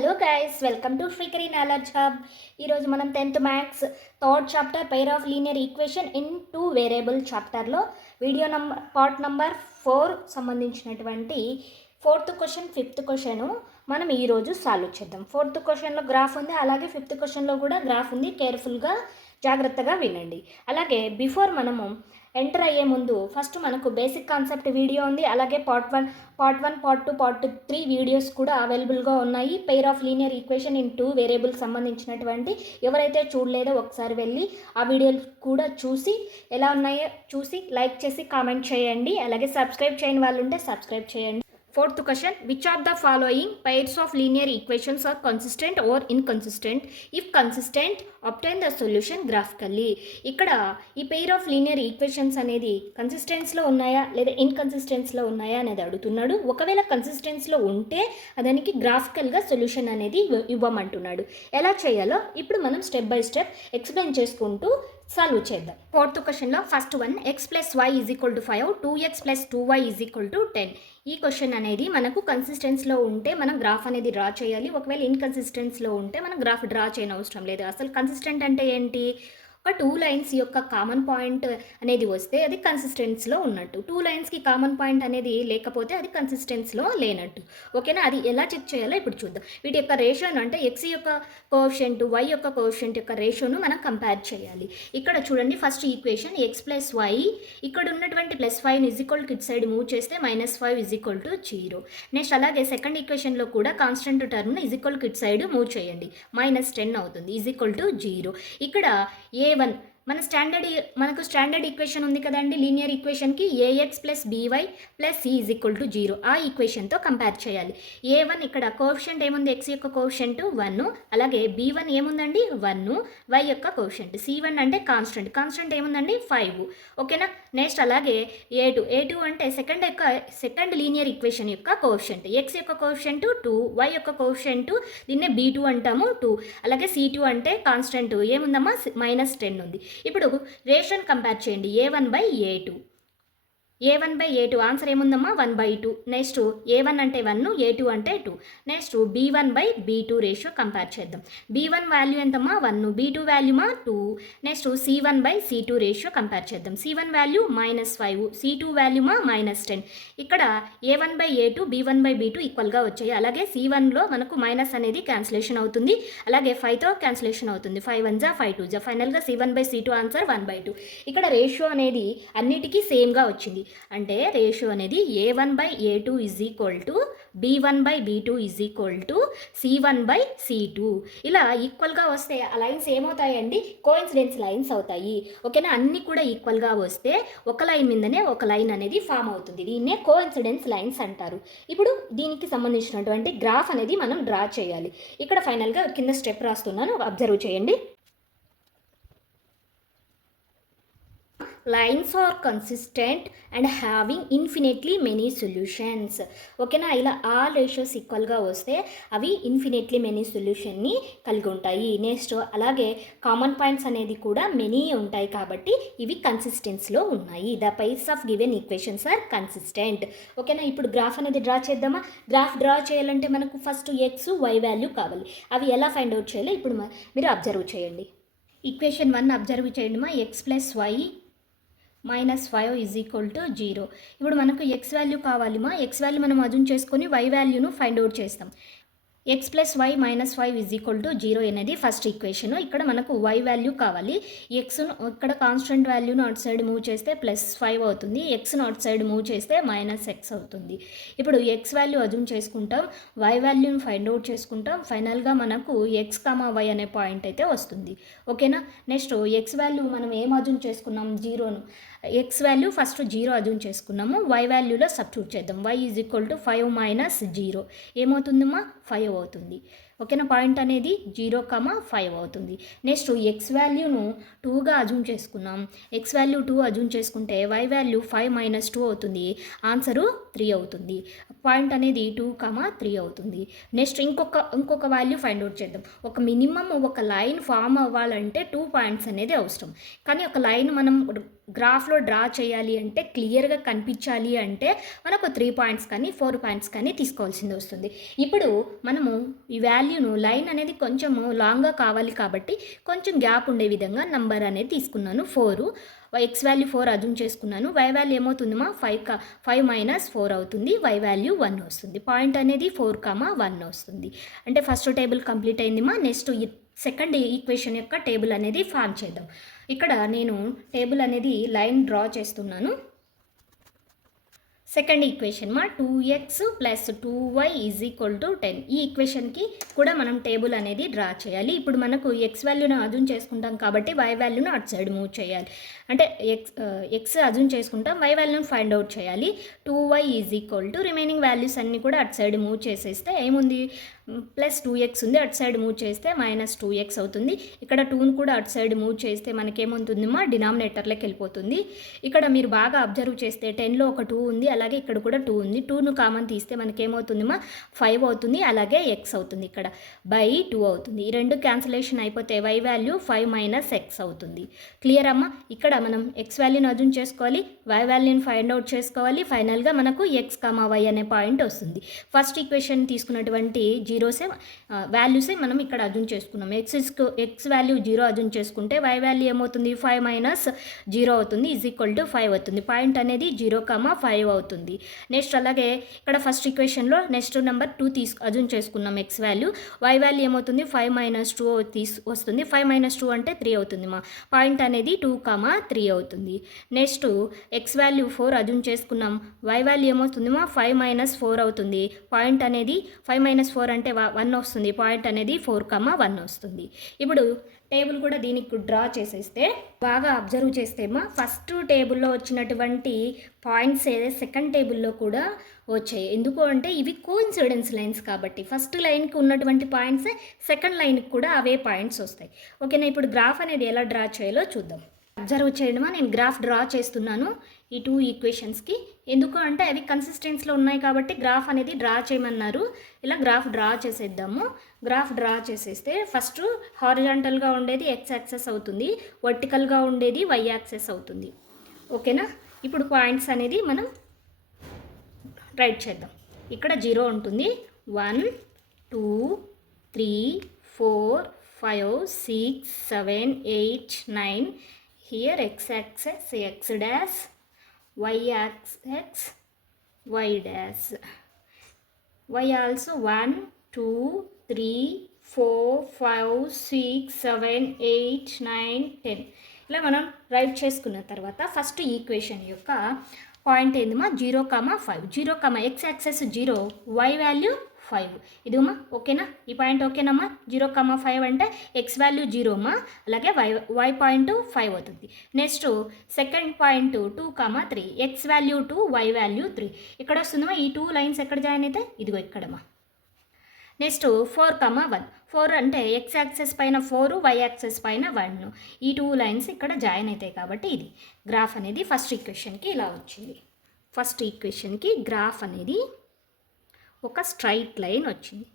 Hello guys, welcome to Srikari knowledge hub. ఈరోజు మనం 10th maths third chapter pair of linear equation in two variable చాప్టర్లో part number 4 సంబంధించినటువంటి 4th question 5th question మనం ఈరోజు solve చేద్దాం. 4th క్వశ్చన్లో graph ఉంది, అలాగే 5th క్వశ్చన్లో కూడా గ్రాఫ్ ఉంది. కేర్ఫుల్గా జాగ్రత్తగా వినండి. అలాగే బిఫోర్ మనము ఎంటర్ అయ్యే ముందు ఫస్ట్ మనకు బేసిక్ కాన్సెప్ట్ వీడియో ఉంది, అలాగే పార్ట్ 1, పార్ట్ 2, పార్ట్ 3 వీడియోస్ కూడా అవైలబుల్గా ఉన్నాయి. Pair of linear equation in two variable సంబంధించినటువంటి ఎవరైతే చూడలేదో ఒకసారి వెళ్ళి ఆ వీడియోలు కూడా చూసి ఎలా ఉన్నాయో చూసి లైక్ చేసి కామెంట్ చేయండి. అలాగే సబ్స్క్రైబ్ చేయని వాళ్ళు ఉంటే సబ్స్క్రైబ్ చేయండి. 4th question, which of the following pairs of linear equations are consistent or inconsistent? If consistent, obtain the solution graphically. ఇక్కడ ఈ పెయిర్ ఆఫ్ లీనియర్ ఈక్వేషన్స్ అనేది కన్సిస్టెన్స్లో ఉన్నాయా లేదా ఇన్కన్సిస్టెన్స్లో ఉన్నాయా అనేది అడుగుతున్నాడు. ఒకవేళ కన్సిస్టెన్స్లో ఉంటే దానికి గ్రాఫికల్గా సొల్యూషన్ అనేది ఇవ్వమంటున్నాడు. ఎలా చేయాలో ఇప్పుడు మనం స్టెప్ బై స్టెప్ ఎక్స్ప్లెయిన్ చేసుకుంటూ సాల్వ్ చేద్దాం. 4th క్వశ్చన్లో first one, x + y = 5, 2x + 2y = 10. ఈ క్వశ్చన్ అనేది మనకు కన్సిస్టెన్స్లో ఉంటే మనం గ్రాఫ్ అనేది డ్రా చేయాలి. ఒకవేళ ఇన్కన్సిస్టెన్స్లో ఉంటే మనం గ్రాఫ్ డ్రా చేయనవసరం లేదు. అసలు కన్సిస్టెంట్ అంటే ఏంటి? ఒక 2 లైన్స్ యొక్క కామన్ పాయింట్ అనేది వస్తే అది కన్సిస్టెన్స్లో ఉన్నట్టు, 2 లైన్స్కి కామన్ పాయింట్ అనేది లేకపోతే అది కన్సిస్టెన్స్లో లేనట్టు. ఓకేనా? అది ఎలా చెక్ చేయాలో ఇప్పుడు చూద్దాం. వీటి యొక్క రేషియోను అంటే x యొక్క కోఎఫిషియంట్, y యొక్క కోఎఫిషియంట్ యొక్క రేషియోను మనం కంపేర్ చేయాలి. ఇక్కడ చూడండి, ఫస్ట్ ఈక్వేషన్ x + y, ఇక్కడ ఉన్నటువంటి +5 ఇటు సైడ్ మూవ్ చేస్తే -5 0. నెక్స్ట్ అలాగే సెకండ్ ఈక్వేషన్లో కూడా కాన్స్టెంట్ టర్మ్ ఇటు సైడ్ మూవ్ చేయండి, -10 అవుతుంది, 0. ఇక్కడ A1 మనకు స్టాండర్డ్ ఈక్వేషన్ ఉంది కదండి లీనియర్ ఈక్వేషన్కి, ax + by + c = 0. ఆ ఈక్వేషన్తో కంపేర్ చేయాలి. A1 ఇక్కడ కోఎఫిషియంట్ ఏముంది? x యొక్క కోఎఫిషియంట్ 1, అలాగే B1 ఏముందండి? 1, y యొక్క కోఎఫిషియంట్ C1 అంటే కాన్స్టెంట్ ఏముందండి? 5. ఓకేనా? నెక్స్ట్ అలాగే A2 అంటే సెకండ్ లీనియర్ ఈక్వేషన్ యొక్క కోఎఫిషియంట్, x యొక్క కోఎఫిషియంట్ 2, y యొక్క కోఎఫిషియంట్ దీన్నే B2 అంటాము 2, అలాగే C2 అంటే కాన్స్టెంట్ ఏముందమ్మా? -10 ఉంది. ఇప్పుడు రేషియోని కంపేర్ చేయండి, A1/A2. ఆన్సర్ ఏముందమ్మా? 1/2. నెక్స్ట్ A1 అంటే 1, A2 అంటే 2. నెక్స్ట్ B1/B2 రేషియో కంపేర్ చేద్దాం. B1 వాల్యూ ఎంతమ్మా? 1, B2 వాల్యూమా 2. Next C1/C2 ratio compare చేద్దాం. C1 value -5, C2 వాల్యూమా -10. ఇక్కడ A1/A2, B1/B2 ఈక్వల్గా వచ్చాయి. అలాగే C1లో మనకు మైనస్ అనేది క్యాన్సిలేషన్ అవుతుంది, అలాగే 5తో క్యాన్సిలేషన్ అవుతుంది, 5 1 జా 5 2 జా. ఫైనల్గా C1/C2 ఆన్సర్ 1/2. ఇక్కడ రేషియో అనేది అన్నిటికీ సేమ్గా వచ్చింది. అంటే రేషియో అనేది A1/A2 = B1/B2 = C1/C2. ఇలా ఈక్వల్గా వస్తే ఆ లైన్స్ ఏమవుతాయండి? కోఇన్సిడెన్స్ లైన్స్ అవుతాయి. ఓకేనా? అన్నీ కూడా ఈక్వల్గా వస్తే ఒక లైన్ మీదనే ఒక లైన్ అనేది ఫామ్ అవుతుంది. దీన్నే కోఇన్సిడెన్స్ లైన్స్ అంటారు. ఇప్పుడు దీనికి సంబంధించినటువంటి గ్రాఫ్ అనేది మనం డ్రా చేయాలి. ఇక్కడ ఫైనల్గా కింద స్టెప్ రాస్తున్నాను, అబ్జర్వ్ చేయండి. Lines are consistent and having infinitely many solutions. ఓకేనా? ఇలా ఆల్ రేషియోస్ ఈక్వల్గా వస్తే అవి ఇన్ఫినిట్లీ మెనీ సొల్యూషన్ని కలిగి ఉంటాయి. నెక్స్ట్ అలాగే కామన్ పాయింట్స్ అనేది కూడా మెనీ ఉంటాయి కాబట్టి ఇవి కన్సిస్టెన్స్లో ఉన్నాయి. The pairs of given equations are consistent. ఓకేనా? ఇప్పుడు గ్రాఫ్ అనేది డ్రా చేద్దామా? గ్రాఫ్ డ్రా చేయాలంటే మనకు ఫస్ట్ x, y వాల్యూ కావాలి. అవి ఎలా ఫైండ్ అవుట్ చేయాలో ఇప్పుడు మీరు అబ్జర్వ్ చేయండి. ఈక్వేషన్ 1 అబ్జర్వ్ చేయండి మా. x + y -5 = 0. ఇప్పుడు మనకు x వాల్యూ కావాలి మా. x వాల్యూ మనం అజూమ్ చేసుకొని y వాల్యూను ఫైండ్ అవుట్ చేస్తాం. x + y -5 = 0 అనేది ఫస్ట్ ఈక్వేషన్. ఇక్కడ మనకు y వాల్యూ కావాలి. xను ఇక్కడ కాన్స్టెంట్ వాల్యూను అటు సైడ్ మూవ్ చేస్తే +5 అవుతుంది, xను అటు సైడ్ మూవ్ చేస్తే -x అవుతుంది. ఇప్పుడు x వాల్యూ అజూమ్ చేసుకుంటాం, y వాల్యూను ఫైండ్ అవుట్ చేసుకుంటాం. ఫైనల్గా మనకు x, y అనే పాయింట్ అయితే వస్తుంది. ఓకేనా? నెక్స్ట్ x వాల్యూ మనం ఏం అజూమ్ చేసుకున్నాం? 0ను. x వాల్యూ ఫస్ట్ 0 అజూమ్ చేసుకున్నాము, y వాల్యూలో సబ్స్టిట్యూట్ చేద్దాం. y = 5 - 0 ఏమవుతుందమ్మా? 5 అవుతుంది. ఓకేనా? పాయింట్ అనేది 0, 5 అవుతుంది. నెక్స్ట్ x వాల్యూను 2గా అజూమ్ చేసుకున్నాం. x వాల్యూ 2 అజూమ్ చేసుకుంటే y వాల్యూ 5 - 2 అవుతుంది, ఆన్సరు 3 అవుతుంది. పాయింట్ అనేది 2, 3 అవుతుంది. నెక్స్ట్ ఇంకొక వాల్యూ ఫైండ్ అవుట్ చేద్దాం. ఒక మినిమం ఒక లైన్ ఫామ్ అవ్వాలంటే 2 పాయింట్స్ అనేది అవసరం. కానీ ఒక లైన్ మనం గ్రాఫ్లో డ్రా చేయాలి అంటే క్లియర్గా కనిపించాలి అంటే మనకు 3 పాయింట్స్ కానీ 4 పాయింట్స్ కానీ తీసుకోవాల్సింది వస్తుంది. ఇప్పుడు మనము ఈ వాల్యూను లైన్ అనేది కొంచెము లాంగ్గా కావాలి కాబట్టి కొంచెం గ్యాప్ ఉండే విధంగా నంబర్ అనేది తీసుకున్నాను. 4 ఎక్స్ వాల్యూ 4 అజ్యూమ్ చేసుకున్నాను. వై వాల్యూ ఏమవుతుందమ్మా 5 మైనస్ 4 అవుతుంది. వై వాల్యూ 1 వస్తుంది. పాయింట్ అనేది 4,1 వస్తుంది. అంటే ఫస్ట్ టేబుల్ కంప్లీట్ అయిందిమా. నెక్స్ట్ సెకండ్ ఈక్వేషన్ యొక్క టేబుల్ అనేది ఫార్మ్ చేద్దాం. ఇక్కడ నేను టేబుల్ అనేది లైన్ డ్రా చేస్తున్నాను. సెకండ్ ఈక్వేషన్ మా 2x plus 2y is equal to 10. ఈ ఈక్వేషన్కి కూడా మనం టేబుల్ అనేది డ్రా చేయాలి. ఇప్పుడు మనకు ఎక్స్ వాల్యూను అజ్యూమ్ చేసుకుంటాం కాబట్టి వై వాల్యూను అటు సైడ్ మూవ్ చేయాలి. అంటే ఎక్స్ అజ్యూమ్ చేసుకుంటాం, వై వాల్యూను ఫైండ్ అవుట్ చేయాలి. 2y is equal to remaining values అన్నీ కూడా అటు సైడ్ మూవ్ చేసేస్తే ఏముంది, ప్లస్ 2x ఉంది. అటు సైడ్ మూవ్ చేస్తే మైనస్ 2x అవుతుంది. ఇక్కడ 2ను కూడా అటు సైడ్ మూవ్ చేస్తే మనకేమవుతుందమ్మా డినామినేటర్లోకి వెళ్ళిపోతుంది. ఇక్కడ మీరు బాగా అబ్జర్వ్ చేస్తే 10లో ఒక 2 ఉంది, అలాగే ఇక్కడ కూడా 2 ఉంది. 2ను కామన్ తీస్తే మనకేమవుతుందమ్మా 5 అవుతుంది, అలాగే x అవుతుంది. ఇక్కడ బై 2 అవుతుంది. ఈ రెండు క్యాన్సిలేషన్ అయిపోతే y వాల్యూ 5 మైనస్ x అవుతుంది. క్లియర్ అమ్మా? ఇక్కడ మనం x వాల్యూని అజ్యూమ్ చేసుకోవాలి, y వాల్యూని ఫైండ్ అవుట్ చేసుకోవాలి. ఫైనల్గా మనకు x, y అనే పాయింట్ వస్తుంది. ఫస్ట్ ఈక్వేషన్ తీసుకున్నటువంటి వాల్యూసే మనం ఇక్కడ అజ్యూమ్ చేసుకున్నాం. ఎక్స్ వాల్యూ 0 అజ్యూమ్ చేసుకుంటే వై వాల్యూ ఏమవుతుంది 5 మైనస్ 0 అవుతుంది, ఈజ్ ఈక్వల్ టు 5 అవుతుంది. పాయింట్ అనేది 0,5 అవుతుంది. నెక్స్ట్ అలాగే ఇక్కడ ఫస్ట్ ఈక్వేషన్లో నెక్స్ట్ నెంబర్ 2 అజ్యూమ్ చేసుకున్నాం. ఎక్స్ వాల్యూ, వై వాల్యూ ఏమవుతుంది 5 మైనస్ 2 వస్తుంది. 5 మైనస్ 2 అంటే 3 అవుతుంది. మా పాయింట్ అనేది 2,3 అవుతుంది. నెక్స్ట్ ఎక్స్ వాల్యూ 4 అజ్యూమ్ చేసుకున్నాం. వై వాల్యూ ఏమవుతుంది మా 5 మైనస్ 4 అవుతుంది. పాయింట్ అనేది 5 మైనస్ 4 అంటే 1 వస్తుంది. పాయింట్ అనేది 4,1 వస్తుంది. ఇప్పుడు టేబుల్ కూడా దీనికి డ్రా చేసేస్తే బాగా అబ్జర్వ్ చేస్తే ఫస్ట్ టేబుల్లో వచ్చినటువంటి పాయింట్స్ సెకండ్ టేబుల్లో కూడా వచ్చాయి. ఎందుకు అంటే ఇవి కోఇన్సిడెన్స్ లైన్స్ కాబట్టి ఫస్ట్ లైన్కి ఉన్నటువంటి పాయింట్సే సెకండ్ లైన్కి కూడా అవే పాయింట్స్ వస్తాయి. ఓకేనా? ఇప్పుడు గ్రాఫ్ అనేది ఎలా డ్రా చేయాలో చూద్దాం. అబ్జర్వ్ చేయడమా, నేను గ్రాఫ్ డ్రా చేస్తున్నాను ఈ 2 ఈక్వేషన్స్కి. ఎందుకు అంటే అవి కన్సిస్టెన్స్లో ఉన్నాయి కాబట్టి గ్రాఫ్ అనేది డ్రా చేయమన్నారు. ఇలా గ్రాఫ్ డ్రా చేసేద్దాము. గ్రాఫ్ డ్రా చేసేస్తే ఫస్ట్ హారిజాంటల్గా ఉండేది ఎక్స్ యాక్సెస్ అవుతుంది, వర్టికల్గా ఉండేది వై యాక్సెస్ అవుతుంది. ఓకేనా? ఇప్పుడు పాయింట్స్ అనేది మనం రైట్ చేద్దాం. ఇక్కడ 0 ఉంటుంది. 1 2 3 4 5 6 7 8 9. Here x axis x dash, y axis y dash, y also 1 2 3 4 5 6 7 8 9 10. ఇలా మనం రైట్ చేసుకున్న తర్వాత ఫస్ట్ ఈక్వేషన్ యొక్క పాయింట్ ఏందిమా 0,5. 0, x యాక్సెస్ 0, y వాల్యూ 5. ఇదిమా ఓకేనా? ఈ పాయింట్ ఓకేనమ్మా? 0,5 అంటే ఎక్స్ వాల్యూ 0 అమ్మా, అలాగే వై పాయింట్ 5 అవుతుంది. Next second point 2,3, X value 2, Y value 3. ఇక్కడ వస్తుందమ్మా. ఈ 2 లైన్స్ ఎక్కడ జాయిన్ అయితే ఇదిగో ఇక్కడమ్మా. నెక్స్ట్ 4,1. 4 అంటే ఎక్స్ యాక్సెస్ పైన 4, వై యాక్సెస్ పైన 1. ఈ 2 లైన్స్ ఇక్కడ జాయిన్ అవుతాయి కాబట్టి ఇది గ్రాఫ్ అనేది ఫస్ట్ ఈక్వేషన్కి ఇలా వచ్చింది. ఫస్ట్ ఈక్వేషన్కి గ్రాఫ్ అనేది ఒక స్ట్రైట్ లైన్ వచ్చింది,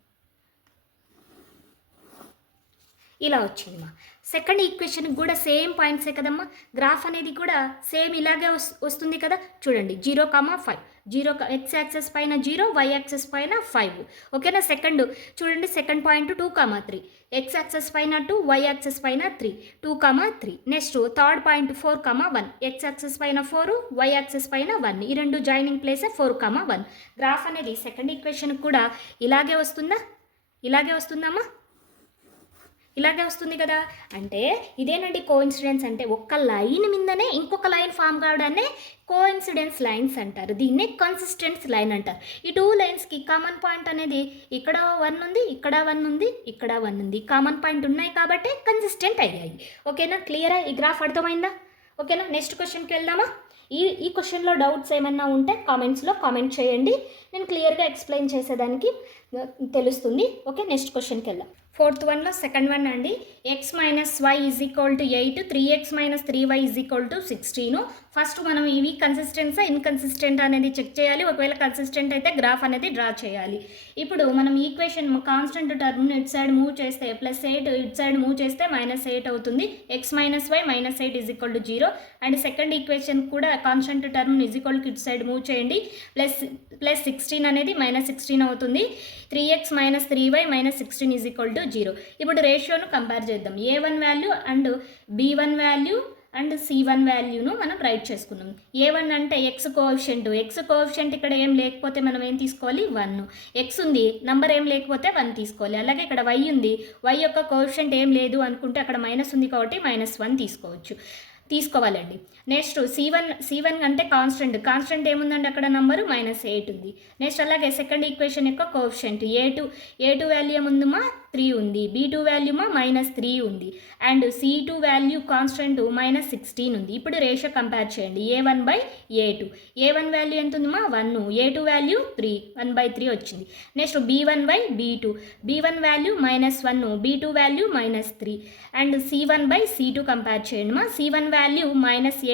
ఇలా వచ్చింది. సెకండ్ ఈక్వేషన్కి కూడా సేమ్ పాయింట్సే కదమ్మా. గ్రాఫ్ అనేది కూడా సేమ్ ఇలాగే వస్తుంది కదా. చూడండి 0,5. 0 ఎక్స్ యాక్సెస్ పైన 0, వై యాక్సెస్ పైన 5. ఓకేనా? సెకండ్ చూడండి, సెకండ్ పాయింట్ 2,3, ఎక్స్ యాక్సెస్ పైన 2, వై యాక్సెస్ పైన 3, 2,3. Next third point 4,1, X access పైన 4, వై యాక్సెస్ పైన 1. ఈ రెండు జాయినింగ్ ప్లేసే 4,1. గ్రాఫ్ అనేది సెకండ్ ఈక్వేషన్ కూడా ఇలాగే వస్తుందా? ఇలాగే వస్తుందమ్మా, ఇలాగే వస్తుంది కదా. అంటే ఇదేనండి కోఇన్సిడెన్స్ అంటే. ఒక్క లైన్ మీదనే ఇంకొక లైన్ ఫామ్ కావడాన్ని కోఇన్సిడెన్స్ లైన్స్ అంటారు. దీన్నే కన్సిస్టెన్స్ లైన్ అంటారు. ఈ 2 లైన్స్కి కామన్ పాయింట్ అనేది ఇక్కడ 1 ఉంది, ఇక్కడ 1 ఉంది, ఇక్కడ 1 ఉంది. కామన్ పాయింట్ ఉన్నాయి కాబట్టి కన్సిస్టెంట్ అయ్యాయి. ఓకేనా? క్లియరా? ఈ గ్రాఫ్ అర్థమైందా? ఓకేనా? నెక్స్ట్ క్వశ్చన్కి వెళ్దామా? ఈ క్వశ్చన్లో డౌట్స్ ఏమన్నా ఉంటే కామెంట్స్లో కామెంట్ చేయండి. నేను క్లియర్గా ఎక్స్ప్లెయిన్ చేసేదానికి తెలుస్తుంది. ఓకే, నెక్స్ట్ క్వశ్చన్కి వెళ్దాం. ఫోర్త్ వన్లో సెకండ్ వన్ అండి. x minus Y is equal to 8, 3x minus 3y is equal to 16. First మనం ఇవి కన్సిస్టెన్సా ఇన్కన్సిస్టెంట్ అనేది చెక్ చేయాలి. ఒకవేళ కన్సిస్టెంట్ అయితే గ్రాఫ్ అనేది డ్రా చేయాలి. ఇప్పుడు మనం ఈక్వేషన్ కాన్స్టెంట్ టర్మ్ ఇటు సైడ్ మూవ్ చేస్తే +8, ఇటు సైడ్ మూవ్ చేస్తే -8 అవుతుంది. x minus y -8 is equal to 0. And second equation కూడా constant term is equal to ఇటు సైడ్ మూవ్ చేయండి. ప్లస్ 16 అనేది -16 అవుతుంది. 3x minus 3y -16 is equal to 0. ఇప్పుడు రేషియోను కంపేర్ చేద్దాం. a1 value and b1 value and c1 వాల్యూను మనం right చేసుకున్నాం. a1 అంటే x కోఎఫిషియంట్ ఇక్కడ ఏం లేకపోతే మనం ఏం తీసుకోవాలి, 1. x ఉంది, నంబర్ ఏం లేకపోతే 1 తీసుకోవాలి. అలాగే ఇక్కడ y ఉంది, y యొక్క కోఎఫిషియంట్ ఏం లేదు అనుకుంటే అక్కడ మైనస్ ఉంది కాబట్టి -1 తీసుకోవాలండి. నెక్స్ట్ c1 అంటే కాన్స్టెంట్ ఏముందండి అక్కడ నంబరు -8 ఉంది. నెక్స్ట్ అలాగే సెకండ్ ఈక్వేషన్ యొక్క కోఎఫిషియంట్ a2 వాల్యూ ఏముందమ్మా, 3 ఉంది. b2 వాల్యూమా -3 ఉంది. అండ్ c2 వాల్యూ కాన్స్టెంట్ -16 ఉంది. ఇప్పుడు రేషియో కంపేర్ చేయండి. a1/a2. a1 వాల్యూ ఎంత ఉందమ్మా, 1. a2 వాల్యూ 3, 1/3 వచ్చింది. Next b1/b2. b1 value -1, b2 value -3. And c1/c2 compare చేయండి మా. c1 value -8,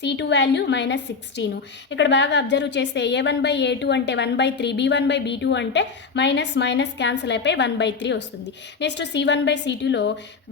c2 value -16. ఇక్కడ బాగా అబ్జర్వ్ చేస్తే a1/a2 అంటే 1/3, b1/b2 అంటే మైనస్ క్యాన్సిల్ అయిపోయి 1/3 వస్తుంది. నెక్స్ట్ c1/c2లో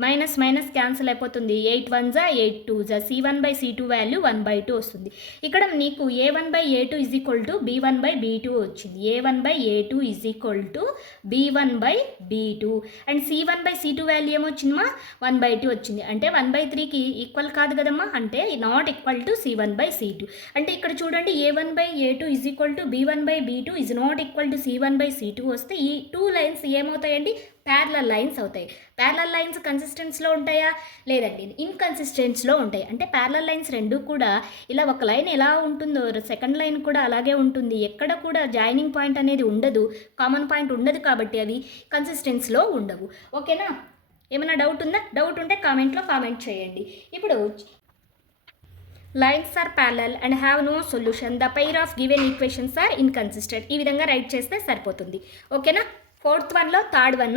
మైనస్ క్యాన్సిల్ అయిపోతుంది. 8 1 8 2 c1/c2 వాల్యూ 1/2 వస్తుంది. ఇక్కడ నీకు a1/a2 is equal to b1/b2 వచ్చింది. a1/a2 is equal to b1/b2. And c1/c2 value ఏమొచ్చిందమ్మా, 1/2 వచ్చింది. అంటే 1/3కి ఈక్వల్ కాదు కదమ్మా, అంటే నాట్ ఈక్వల్ టు c1/c2. అంటే ఇక్కడ చూడండి, a1/a2 is equal to b1/b2 is not equal to c1/c2 వస్తే ఈ 2 లైన్స్ ఏమవుతాయండి, ప్యారలల్ లైన్స్ అవుతాయి. ప్యారలల్ లైన్స్ కన్సిస్టెన్స్లో ఉంటాయా, లేదండి ఇన్కన్సిస్టెన్స్లో ఉంటాయి. అంటే ప్యారలల్ లైన్స్ రెండు కూడా ఇలా ఒక లైన్ ఎలా ఉంటుందో సెకండ్ లైన్ కూడా అలాగే ఉంటుంది. ఎక్కడ కూడా జాయినింగ్ పాయింట్ అనేది ఉండదు, కామన్ పాయింట్ ఉండదు. కాబట్టి అవి కన్సిస్టెన్స్లో ఉండవు. ఓకేనా, ఏమైనా డౌట్ ఉందా? డౌట్ ఉంటే కామెంట్లో కామెంట్ చేయండి. ఇప్పుడు lines are parallel and have no solution, the pair of given equations are inconsistent. ఈ విధంగా రైట్ చేస్తే సరిపోతుంది. ఓకేనా. ఫోర్త్ వన్లో third one,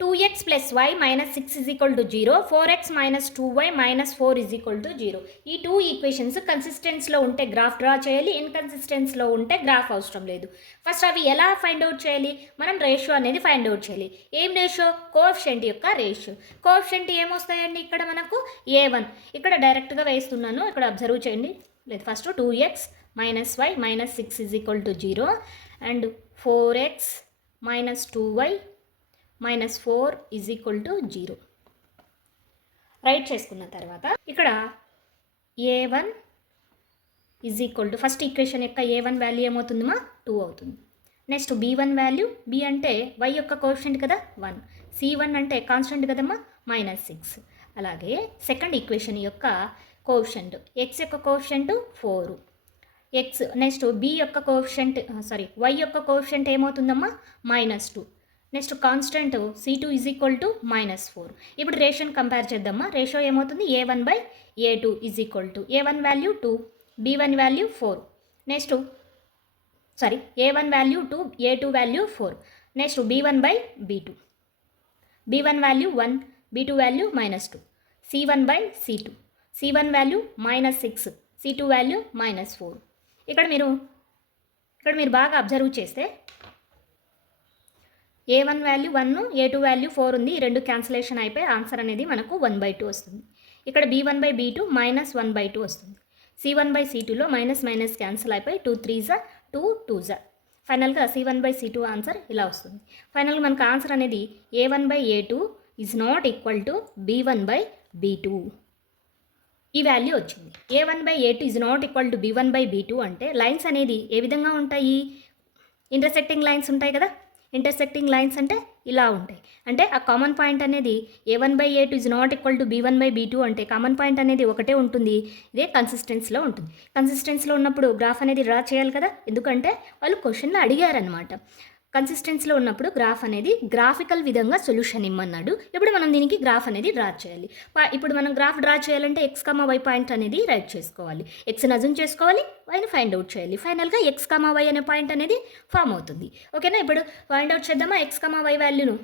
2x + y - 6 is equal to 0, 4x - 2y - 4 is equal to 0. ఈ 2 ఈక్వేషన్స్ కన్సిస్టెన్స్లో ఉంటే గ్రాఫ్ డ్రా చేయాలి, ఇన్కన్సిస్టెన్స్లో ఉంటే గ్రాఫ్ అవసరం లేదు. ఫస్ట్ అవి ఎలా ఫైండ్ అవుట్ చేయాలి, మనం రేషియో అనేది ఫైండ్ అవుట్ చేయాలి. ఏం రేషియో, కోఎఫిషియంట్ యొక్క రేషియో. కోఎఫిషియంట్ ఏమొస్తాయండి ఇక్కడ మనకు, a1. ఇక్కడ డైరెక్ట్గా వేస్తున్నాను, ఇక్కడ అబ్జర్వ్ చేయండి. లేదు, first 2x - y - 6 is equal to 0 and 4x - 2y - 4 is equal to 0 right చేసుకున్న తర్వాత ఇక్కడ a1 is equal to first equation యొక్క a1 వాల్యూ ఏమవుతుందమ్మా, 2 అవుతుంది. నెక్స్ట్ b1 వాల్యూ, b అంటే y యొక్క కోఎఫిషియంట్ కదా 1, c1 అంటే కాన్స్టెంట్ కదమ్మా -6. అలాగే సెకండ్ ఈక్వేషన్ యొక్క కోఎఫిషియంట్, x యొక్క కోఎఫిషియంట్ 4, నెక్స్ట్ b యొక్క కోఎఫిషియంట్ y యొక్క కోఎఫిషియంట్ ఏమవుతుందమ్మా -2. Next constant c2 is equal to -4. ఇప్పుడు రేషియోని కంపేర్ చేద్దామా. రేషియో ఏమవుతుంది, a1/a2 is equal to a1 value 2, b1 value 4. Next a1 value 2, a2 value 4. Next b1/b2, b1 value 1, b2 value -2. c1/c2, c1 value -6, c2 value -4. ఇక్కడ మీరు బాగా observe చేస్తే a1 value 1, a2 value 4 ఉంది. ఈ రెండు cancellation అయిపోయి answer అనేది మనకు 1/2 వస్తుంది. ఇక్కడ b1/b2 -1/2 వస్తుంది. c1/c2లో మైనస్ క్యాన్సిల్ అయిపోయి 2 3s 2 2s. ఫైనల్గా c1/c2 ఆన్సర్ ఇలా వస్తుంది. ఫైనల్గా మనకు ఆన్సర్ అనేది a1/a2 is not equal to b1/b2. ఈ వాల్యూ వచ్చింది. a1/a2 is not equal to b1/b2 అంటే లైన్స్ అనేది ఏ విధంగా ఉంటాయి, ఇంటర్సెక్టింగ్ లైన్స్ ఉంటాయి కదా. ఇంటర్సెక్టింగ్ లైన్స్ అంటే ఇలా ఉంటాయి. అంటే ఆ కామన్ పాయింట్ అనేది a1/a2 is not equal to b1/b2 అంటే కామన్ పాయింట్ అనేది ఒకటే ఉంటుంది. ఇదే కన్సిస్టెన్స్లో ఉంటుంది. కన్సిస్టెన్స్లో ఉన్నప్పుడు గ్రాఫ్ అనేది డ్రా చేయాలి కదా, ఎందుకంటే వాళ్ళు క్వశ్చన్లో అడిగారనమాట. కన్సిస్టెన్సీలో ఉన్నప్పుడు గ్రాఫ్ అనేది గ్రాఫికల్ విధంగా సొల్యూషన్ ఇమ్మన్నాడు. ఇప్పుడు మనం దీనికి గ్రాఫ్ అనేది డ్రా చేయాలి. ఇప్పుడు మనం గ్రాఫ్ డ్రా చేయాలంటే ఎక్స్ కామా వై పాయింట్ అనేది రైట్ చేసుకోవాలి. ఎక్స్ని అజూమ్ చేసుకోవాలి, వైని ఫైండ్ అవుట్ చేయాలి. ఫైనల్గా ఎక్స్ కామా వై అనే పాయింట్ అనేది ఫామ్ అవుతుంది. ఓకేనా, ఇప్పుడు ఫైండ్ అవుట్ చేద్దామా ఎక్స్ కామా వై వాల్యూను.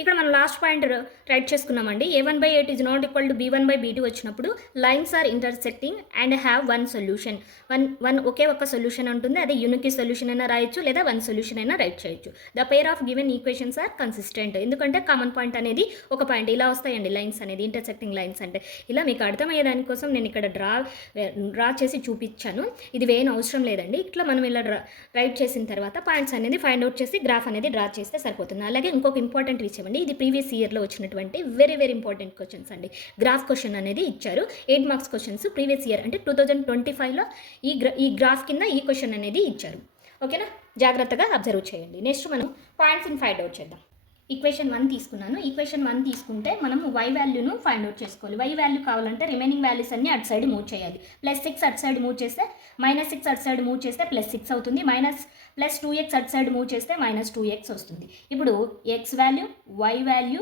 ఇక్కడ మనం లాస్ట్ పాయింట్ రైట్ చేసుకున్నామండి. a1/8 is not equal to b1/b2 వచ్చినప్పుడు lines are intersecting and have one solution. One ఒకే ఒక సొల్యూషన్ ఉంటుంది. అదే యూనిక్ సొల్యూషన్ అయినా రాయొచ్చు లేదా వన్ సొల్యూషన్ అయినా రైట్ చేయొచ్చు. The pair of given equations are consistent. ఎందుకంటే కామన్ పాయింట్ అనేది ఒక పాయింట్ ఇలా వస్తాయండి లైన్స్ అనేది, ఇంటర్సెక్టింగ్ లైన్స్ అంటే. ఇలా మీకు అర్థమయ్యే దానికోసం నేను ఇక్కడ డ్రా చేసి చూపించాను. ఇది వేయని అవసరం లేదండి. ఇట్లా మనం ఇలా రైట్ చేసిన తర్వాత పాయింట్స్ అనేది ఫైండ్ అవుట్ చేసి గ్రాఫ్ అనేది డ్రా చేస్తే సరిపోతుంది. అలాగే ఇంకొక ఇంపార్టెంట్ విషయం అండి, ఇది ప్రీవియస్ ఇయర్లో వచ్చినటువంటి వెరీ వెరీ ఇంపార్టెంట్ క్వశ్చన్స్ అండి. గ్రాఫ్ క్వశ్చన్ అనేది ఇచ్చారు, 8 మార్క్స్ క్వశ్చన్స్ ప్రీవియస్ ఇయర్ అంటే 2025లో ఈ గ్రాఫ్ కింద ఈ క్వశ్చన్ అనేది ఇచ్చారు. ఓకేనా, జాగ్రత్తగా అబ్జర్వ్ చేయండి. నెక్స్ట్ మనం పాయింట్స్ని ఫైండ్ అవుట్ చేద్దాం. ఈక్వేషన్ 1 తీసుకున్నాను. ఈక్వేషన్ 1 తీసుకుంటే మనం y వాల్యూను ఫైండ్ అవుట్ చేసుకోవాలి. y వాల్యూ కావాలంటే రిమైనింగ్ వాల్యూస్ అన్ని అటు సైడ్ మూవ్ చేయాలి. +6 అటు సైడ్ మూవ్ చేస్తే -6 అటు సైడ్ మూవ్ చేస్తే +6 అవుతుంది. +2x అటు సైడ్ మూవ్ చేస్తే -2x వస్తుంది. ఇప్పుడు x వాల్యూ y వాల్యూ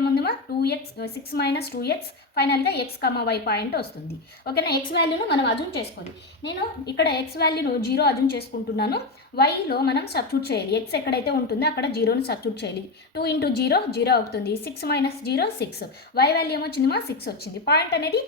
ఏముందమ్మా 2x 6 - 2x ఫైనల్గా x, y పాయింట్ వస్తుంది. ఓకేనా, x వాల్యూను మనం అజూమ్ చేసుకోవాలి. నేను ఇక్కడ x వాల్యూను 0 అజూమ్ చేసుకుంటున్నాను. yలో మనం సబ్స్టిట్యూట్ చేయాలి. x ఎక్కడైతే ఉంటుందో అక్కడ 0ను సబ్స్టిట్యూట్ చేయాలి. 2 × 0 0 అవుతుంది. 6 - 0 6. y వాల్యూ ఏమొచ్చింది 6 వచ్చింది. పాయింట్ అనేది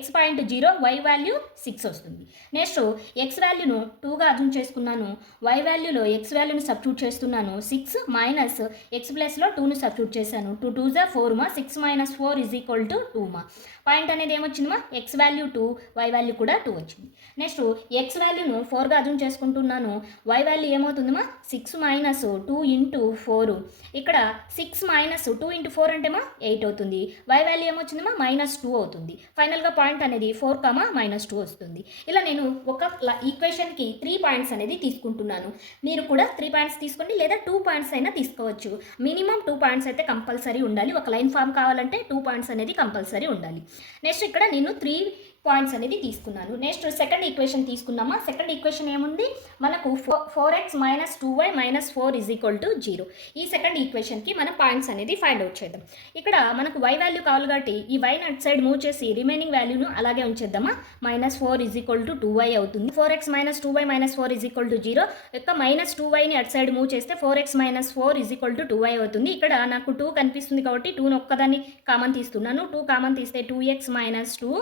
x పాయింట్ 0, y వాల్యూ 6 వస్తుంది. నెక్స్ట్ x వాల్యూను 2గా అజూమ్ చేసుకున్నాను. y వాల్యూలో x వాల్యూను సబ్స్టిట్యూట్ చేస్తున్నాను. 6 మైనస్ x ప్లస్లో 2ను సబ్స్టిట్యూట్ చేశాను. 2 2 = 4 6 - 4 = 2 పాయింట్ అనేది ఏమొచ్చిందమ్మా x వాల్యూ 2, y వాల్యూ కూడా 2 వచ్చింది. నెక్స్ట్ x వాల్యూను 4గా అజూమ్ చేసుకుంటున్నాను. y వాల్యూ ఏమవుతుందమ్మా 6 - 2 × 4. ఇక్కడ 6 - 2 × 4 అంటేమా 8 అవుతుంది. y వాల్యూ ఏమొచ్చిందమ్మా -2 అవుతుంది. ఫైనల్గా పాయింట్ అనేది 4, -2 వస్తుంది. ఇలా నేను ఒక ఈక్వేషన్కి 3 పాయింట్స్ అనేది తీసుకుంటున్నాను. మీరు కూడా 3 పాయింట్స్ తీసుకోండి లేదా 2 పాయింట్స్ అయినా తీసుకోవచ్చు. మినిమం 2 పాయింట్స్ అయితే కంపల్సరీ ఉండాలి. ఒక లైన్ ఫామ్ కావాలంటే 2 పాయింట్స్ అనేది కంపల్సరీ ఉండాలి. నెక్స్ట్ ఇక్కడ నేను 3 పాయింట్స్ అనేది తీసుకున్నాను. నెక్స్ట్ సెకండ్ ఈక్వేషన్ తీసుకున్నామా. సెకండ్ ఈక్వేషన్ ఏముంది మనకు 4x - 2y - 4 = 0. ఈ సెకండ్ ఈక్వేషన్కి మనం పాయింట్స్ అనేది ఫైండ్ అవుట్ చేద్దాం. ఇక్కడ మనకు y వాల్యూ కావాలి కాబట్టి ఈ y అటు సైడ్ మూవ్ చేసి రిమైనింగ్ వాల్యూను అలాగే ఉంచేద్దామా. -4 = 2y అవుతుంది. 4x - 2y - 4 = 0 యొక్క -2yని అటు సైడ్ మూవ్ చేస్తే 4x - 4 = 2y అవుతుంది. ఇక్కడ నాకు 2 కనిపిస్తుంది కాబట్టి 2ను ఒక్కదాన్ని కామన్ తీస్తున్నాను. 2 కామన్ తీస్తే 2x - 2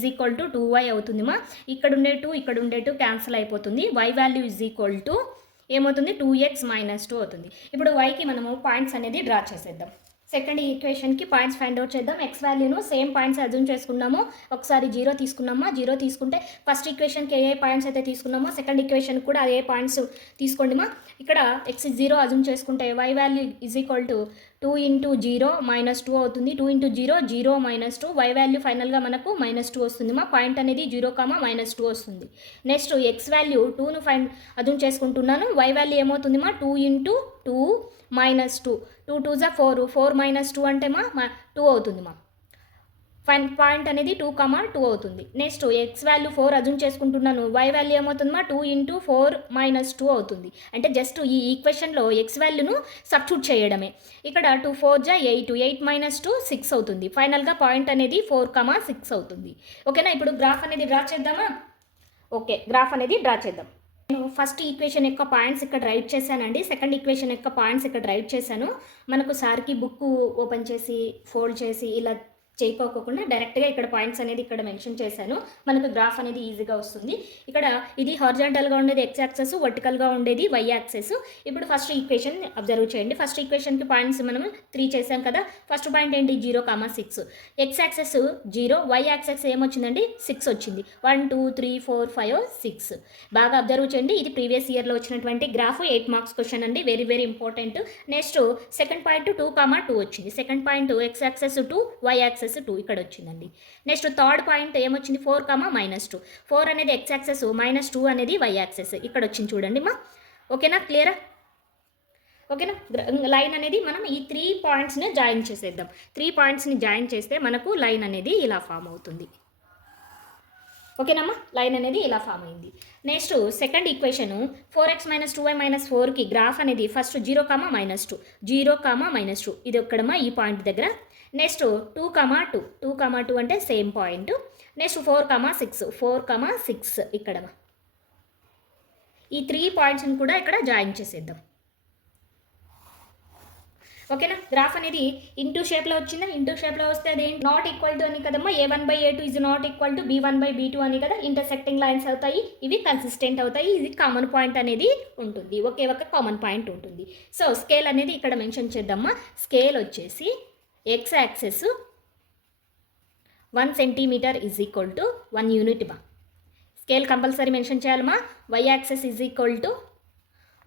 = 2y అవుతుంది. ఇక్కడ ఉండే 2 క్యాన్సిల్ అయిపోతుంది. y వాల్యూ ఏమవుతుంది 2x - 2 అవుతుంది. ఇప్పుడు yకి మనము పాయింట్స్ అనేది డ్రా చేసేద్దాం. సెకండ్ ఈక్వేషన్కి పాయింట్స్ ఫైండ్ అవుట్ చేద్దాం. ఎక్స్ వాల్యూను సేమ్ పాయింట్స్ అజూమ్ చేసుకున్నాము. ఒకసారి 0 తీసుకున్నామా. 0 తీసుకుంటే ఫస్ట్ ఈక్వేషన్కి ఏ పాయింట్స్ అయితే తీసుకున్నామో సెకండ్ ఈక్వేషన్ కూడా అదే పాయింట్స్ తీసుకోండి ఇక్కడ x 0 అజూమ్ చేసుకుంటే y వాల్యూ = 2 × 0 - 2 అవుతుంది. 2 × 0 0 - 2 y వాల్యూ ఫైనల్గా మనకు -2 వస్తుంది. పాయింట్ అనేది 0, -2 వస్తుంది. నెక్స్ట్ x వాల్యూ 2ను అజూమ్ చేసుకుంటున్నాను. y వాల్యూ ఏమవుతుంది 2 × 2 - 2 2 2 = 4 4 - 2 అంటే 2 అవుతుంది. పాయింట్ అనేది 2, 2 అవుతుంది. నెక్స్ట్ x వాల్యూ 4 అజూమ్ చేసుకుంటున్నాను. y వాల్యూ ఏమవుతుంది 2 × 4 - 2 అవుతుంది. అంటే జస్ట్ ఈ ఈక్వేషన్లో x వాల్యూను సబ్స్టిట్యూట్ చేయడమే. ఇక్కడ 2 4 = 8 8 - 2 6 అవుతుంది. ఫైనల్గా పాయింట్ అనేది 4, 6 అవుతుంది. ఓకేనా, ఇప్పుడు గ్రాఫ్ అనేది డ్రా చేద్దామా. ఓకే, గ్రాఫ్ అనేది డ్రా చేద్దాం. నేను ఫస్ట్ ఈక్వేషన్ యొక్క పాయింట్స్ ఇక్కడ రైట్ చేశానండి. సెకండ్ ఈక్వేషన్ యొక్క పాయింట్స్ ఇక్కడ రైట్ చేశాను. మనకు సార్కి బుక్ ఓపెన్ చేసి ఫోల్డ్ చేసి ఇలా చేయకోకుండా డైరెక్ట్గా ఇక్కడ పాయింట్స్ అనేది ఇక్కడ మెన్షన్ చేశాను. మనకు గ్రాఫ్ అనేది ఈజీగా వస్తుంది. ఇక్కడ ఇది హారిజాంటల్గా ఉండేది x యాక్సెస్, వర్టికల్గా ఉండేది y యాక్సెస్. ఇప్పుడు ఫస్ట్ ఈక్వేషన్ అబ్జర్వ్ చేయండి. ఫస్ట్ ఈక్వేషన్కి పాయింట్స్ మనం 3 చేసాం కదా. ఫస్ట్ పాయింట్ ఏంటి 0, 6. x యాక్సెస్ 0, y యాక్సెస్ ఏమొచ్చిందండి 6 వచ్చింది. 1 2 3 4 5 6. బాగా అబ్జర్వ్ చేయండి. ఇది ప్రీవియస్ ఇయర్లో వచ్చినటువంటి గ్రాఫ్ 8 మార్క్స్ క్వశ్చన్ అండి. Very very important. Next second point 2, 2 వచ్చింది. Second point x access 2, y access 2 ఇక్కడ వచ్చిందండి. నెక్స్ట్ థర్డ్ పాయింట్ ఏమొచ్చింది 4, -2. 4 అనేది x యాక్సెస్, -2 అనేది y యాక్సెస్ ఇక్కడ వచ్చింది చూడండి ఓకేనా, క్లియరా. ఓకేనా, లైన్ అనేది మనం ఈ 3 పాయింట్స్ని జాయిన్ చేసేద్దాం. 3 పాయింట్స్ని జాయిన్ చేస్తే మనకు లైన్ అనేది ఇలా ఫామ్ అవుతుంది. ఓకేనమ్మా, లైన్ అనేది ఇలా ఫామ్ అయింది. Next second equation 4x - 2y - 4కి గ్రాఫ్ అనేది ఫస్ట్ 0, -2 0, -2 ఇది ఎక్కడమ్మా ఈ పాయింట్ దగ్గర. నెక్స్ట్ 2, 2 2, 2 అంటే సేమ్ పాయింట్. నెక్స్ట్ 4, 6 4, 6 ఇక్కడ ఈ 3 పాయింట్స్ని కూడా ఇక్కడ జాయిన్ చేసేద్దాం. ఓకేనా, గ్రాఫ్ అనేది ఇంటూ షేప్లో వచ్చిందా, ఇంటూ షేప్లో వస్తే అది నాట్ ఈక్వల్ టు అని కదమ్మా, a1/a2 is not equal to b1/b2 అని కదా, ఇంటర్సెక్టింగ్ లైన్స్ అవుతాయి, ఇవి కన్సిస్టెంట్ అవుతాయి, ఇది కామన్ పాయింట్ అనేది ఉంటుంది, ఒకే ఒక కామన్ పాయింట్ ఉంటుంది. సో స్కేల్ అనేది ఇక్కడ మెన్షన్ చేద్దామా. స్కేల్ వచ్చేసి x axis 1 centimetre is equal to 1 unit బా. స్కేల్ కంపల్సరీ మెన్షన్ చేయాలమ్మా. y axis is equal to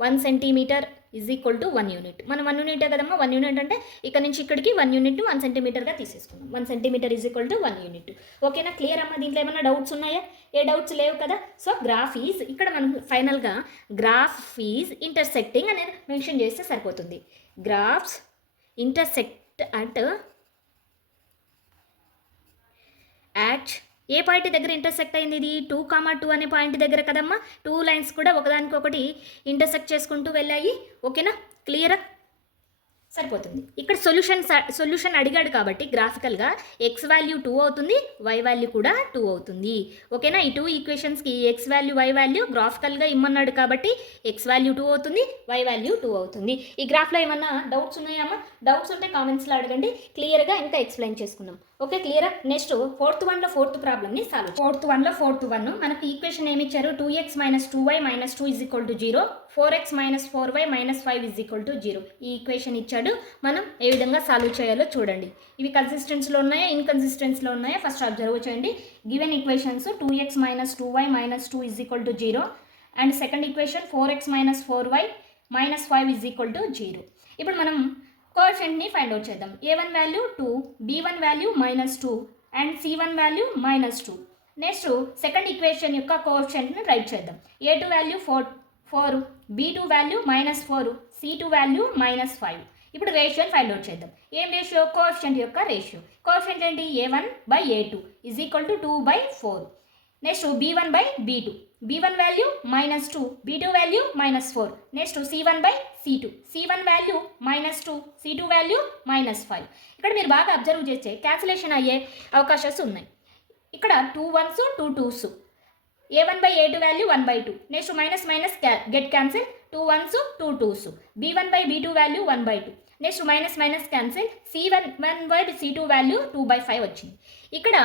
1 centimetre is equal to 1 unit. మనం 1 యూనిటే కదమ్మా, 1 యూనిట్ అంటే ఇక్కడ నుంచి ఇక్కడికి 1 యూనిట్ 1 సెంటీమీటర్గా తీసేసుకున్నాం. 1 centimetre is equal to 1 unit. ఓకేనా, క్లియర్ అమ్మా. దీంట్లో ఏమైనా డౌట్స్ ఉన్నాయా? ఏ డౌట్స్ లేవు కదా. సో గ్రాఫ్ ఈజ్ ఇక్కడ మనం ఫైనల్గా గ్రాఫ్ ఈజ్ ఇంటర్సెక్టింగ్ అనేది మెన్షన్ చేస్తే సరిపోతుంది. Graphs intersect at a point దగ్గర ఇంటర్సెక్ట్ అయింది? ఇది 2, 2 అనే పాయింట్ దగ్గర కదమ్మా. 2 లైన్స్ కూడా ఒకదానికొకటి ఇంటర్సెక్ట్ చేసుకుంటూ వెళ్ళాయి. ఓకేనా, క్లియరా? సరిపోతుంది. ఇక్కడ సొల్యూషన్ అడిగాడు కాబట్టి గ్రాఫికల్గా ఎక్స్ వాల్యూ 2 అవుతుంది, వై వాల్యూ కూడా 2 అవుతుంది. ఓకేనా, ఈ 2 ఈక్వేషన్స్కి ఎక్స్ వాల్యూ వై వాల్యూ గ్రాఫికల్గా ఇమ్మన్నాడు కాబట్టి ఎక్స్ వాల్యూ 2 అవుతుంది, వై వాల్యూ 2 అవుతుంది. ఈ గ్రాఫ్లో ఏమన్నా డౌట్స్ ఉన్నాయమ్మా? డౌట్స్ ఉంటే కామెంట్స్లో అడగండి, క్లియర్గా ఇంకా ఎక్స్ప్లెయిన్ చేసుకుందాం. ఓకే, క్లియరా? నెక్స్ట్ ఫోర్త్ ప్రాబ్లమ్ని సాల్వ్. ఫోర్త్ వన్ మనకు ఈక్వేషన్ ఏమి ఇచ్చారు? 2x - 2y - 2 = 0, 4x - 4y - 5 = 0. ఈ ఈక్వేషన్ ఇచ్చాడు. మనం ఏ విధంగా సాల్వ్ చేయాలో చూడండి. ఇవి కన్సిస్టెన్స్లో ఉన్నాయా, ఇన్కన్సిస్టెన్స్లో ఉన్నాయా ఫస్ట్ అబ్జర్వ్ చేయండి. Given equations 2x - 2y - 2 = 0 and second equation 4x - 4y - 5 = 0. ఇప్పుడు మనం కోఎఫిషియంట్ని ఫైండ్ అవుట్ చేద్దాం. a1 value 2, b1 value -2 and c1 value -2. Next second equation యొక్క కోఎఫిషియంట్ని రైట్ చేద్దాం. a2 value 4, b2 value -4, c2 value -5. ఇప్పుడు రేషియోని ఫైండ్ అవుట్ చేద్దాం. ఏం ratio? Coefficient యొక్క ratio. Coefficient ఏంటి? a1/a2 = 2/4. Next b1/b2, b1 value -2, b2 value -4. Next c1/c2, c1 value -2, c2 value -5. ఇక్కడ మీరు బాగా అబ్జర్వ్ చేస్తే క్యాన్సిలేషన్ అయ్యే అవకాశాలు ఉన్నాయి. ఇక్కడ 2 1s 2 2s, a1/a2 value 1/2. Next minus get cancel, 2 1s 2 2s, b1/b2 value 1/2. Next minus cancel, c1/c2 value 2/5 వచ్చింది. ఇక్కడ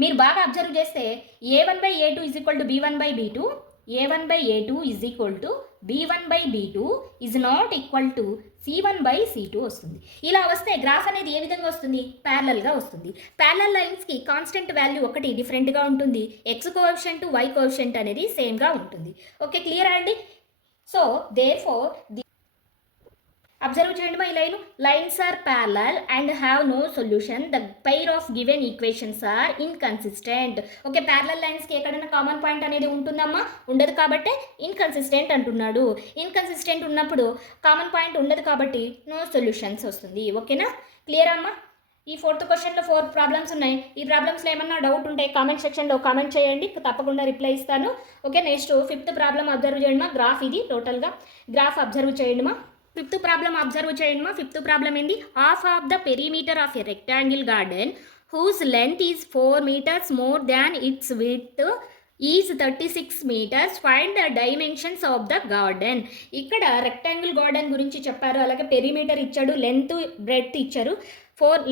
మీరు బాగా అబ్జర్వ్ చేస్తే a1/a2 = b1/b2, a1/a2 = b1/b2 is not equal to c1/c2 వస్తుంది. ఇలా వస్తే గ్రాఫ్ అనేది ఏ విధంగా వస్తుంది? ప్యారలల్గా వస్తుంది. ప్యారలల్ లైన్స్కి కాన్స్టెంట్ వాల్యూ ఒకటి డిఫరెంట్గా ఉంటుంది, ఎక్స్ కోఎఫిషియంట్ వై కోఎఫిషియంట్ అనేది సేమ్గా ఉంటుంది. ఓకే, క్లియర్ అండి. సో దేర్ ఫోర్ అబ్జర్వ్ చేయండి. ఈ lines are parallel and have no solution. The pair of given equations are inconsistent. Okay, parallel లైన్స్కి ఎక్కడైనా కామన్ పాయింట్ అనేది ఉంటుందమ్మా? ఉండదు కాబట్టి ఇన్కన్సిస్టెంట్ అంటున్నాడు. ఇన్కన్సిస్టెంట్ ఉన్నప్పుడు కామన్ పాయింట్ ఉండదు కాబట్టి నో సొల్యూషన్స్ వస్తుంది. ఓకేనా, క్లియర్ అమ్మా? ఈ ఫోర్త్ క్వశ్చన్లో 4 ప్రాబ్లమ్స్ ఉన్నాయి. ఈ ప్రాబ్లమ్స్లో ఏమన్నా డౌట్ ఉంటే కామెంట్ సెక్షన్లో కామెంట్ చేయండి, తప్పకుండా రిప్లై ఇస్తాను. Okay, next 5th problem observe చేయండి మా. గ్రాఫ్ ఇది టోటల్గా గ్రాఫ్ అబ్జర్వ్ చేయండి మా. 5th ప్రాబ్లమ్ అబ్జర్వ్ చేయండి మా. 5th ప్రాబ్లమ్ ఏంది? Half of the perimeter of a rectangle garden whose length is 4 meters more than its width is 36 meters. Find the dimensions of the garden. ఇక్కడ rectangle garden గురించి చెప్పారు, అలాగే perimeter ఇచ్చాడు, length breadth ఇచ్చారు.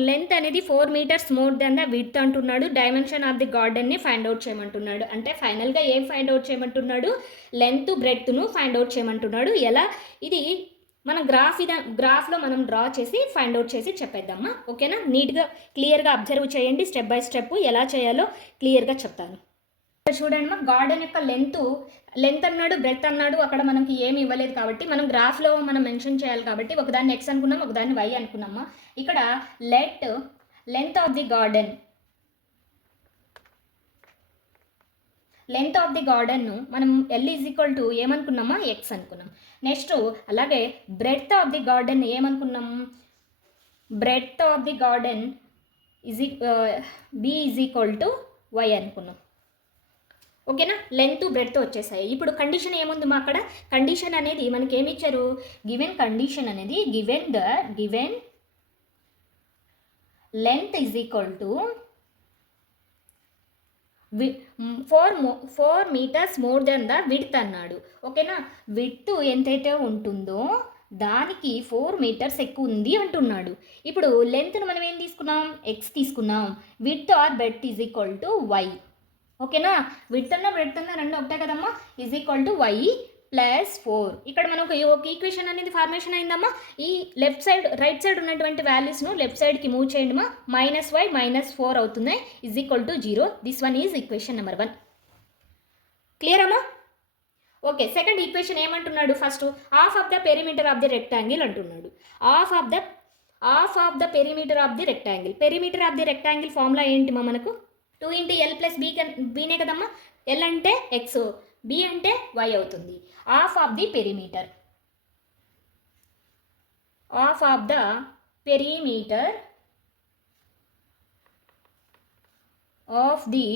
Length అనేది 4 meters more than the width అంటున్నాడు. Dimension of the గార్డెన్ని find out చేయమంటున్నాడు. అంటే ఫైనల్గా ఏం ఫైండ్ అవుట్ చేయమంటున్నాడు? లెంత్ బ్రెడ్త్ను ఫైండ్ అవుట్ చేయమంటున్నాడు. ఎలా? ఇది మనం గ్రాఫ్లో మనం డ్రా చేసి ఫైండ్ అవుట్ చేసి చెప్పేద్దామా. ఓకేనా, నీట్గా క్లియర్గా అబ్జర్వ్ చేయండి. స్టెప్ బై స్టెప్ ఎలా చేయాలో క్లియర్గా చెప్తాను. చూడండి మా, గార్డెన్ యొక్క లెంత్ అన్నాడు, బ్రెడ్త్ అన్నాడు. అక్కడ మనకి ఏమి ఇవ్వలేదు కాబట్టి మనం గ్రాఫ్లో మనం మెన్షన్ చేయాలి కాబట్టి ఒకదాన్ని ఎక్స్ అనుకున్నాం, ఒకదాన్ని వై అనుకున్నామా. ఇక్కడ లెంత్ ఆఫ్ ది గార్డెన్ను మనం L = ఏమనుకున్నామా? ఎక్స్ అనుకున్నాం. నెక్స్ట్ అలాగే బ్రెడ్త్ ఆఫ్ ది గార్డెన్ ఏమనుకున్నాం? Breadth of the garden B = y అనుకున్నాం. ఓకేనా, లెంత్ బ్రెడ్త్ వచ్చేసాయి. ఇప్పుడు కండిషన్ ఏముంది మా అక్కడ, కండిషన్ అనేది మనకి ఏమి ఇచ్చారు, గివెన్ కండిషన్ అనేది given length is equal to 4 metres more than the width అన్నాడు. ఓకేనా, విడ్త్ ఎంతైతే ఉంటుందో దానికి 4 మీటర్స్ ఎక్కువ ఉంది అంటున్నాడు. ఇప్పుడు లెంత్ను మనం ఏం తీసుకున్నాం, ఎక్స్ తీసుకున్నాం. Width or breadth is equal to y. ఓకేనా, విడ్త్ అన్న బ్రెడ్త్ అన్న రెండు ఒకటే కదమ్మా, is equal to y plus 4. ఇక్కడ మనకు ఒక ఈక్వేషన్ అనేది ఫార్మేషన్ అయిందమ్మా. ఈ లెఫ్ట్ సైడ్ రైట్ సైడ్ ఉన్నటువంటి వాల్యూస్ను లెఫ్ట్ సైడ్కి మూవ్ చేయండి మా. -y -4 అవుతుంది, is equal to 0. This one is equation number 1. Clear అమ్మా? ఓకే, సెకండ్ ఈక్వేషన్ ఏమంటున్నాడు, first half of the perimeter of the rectangle అంటున్నాడు. Half of the perimeter of the rectangle. Perimeter of the rectangle formula ఏంటి మా మనకు, 2 × l + bనే కదమ్మా. l అంటే x, b అంటే y అవుతుంది. Half of the perimeter of the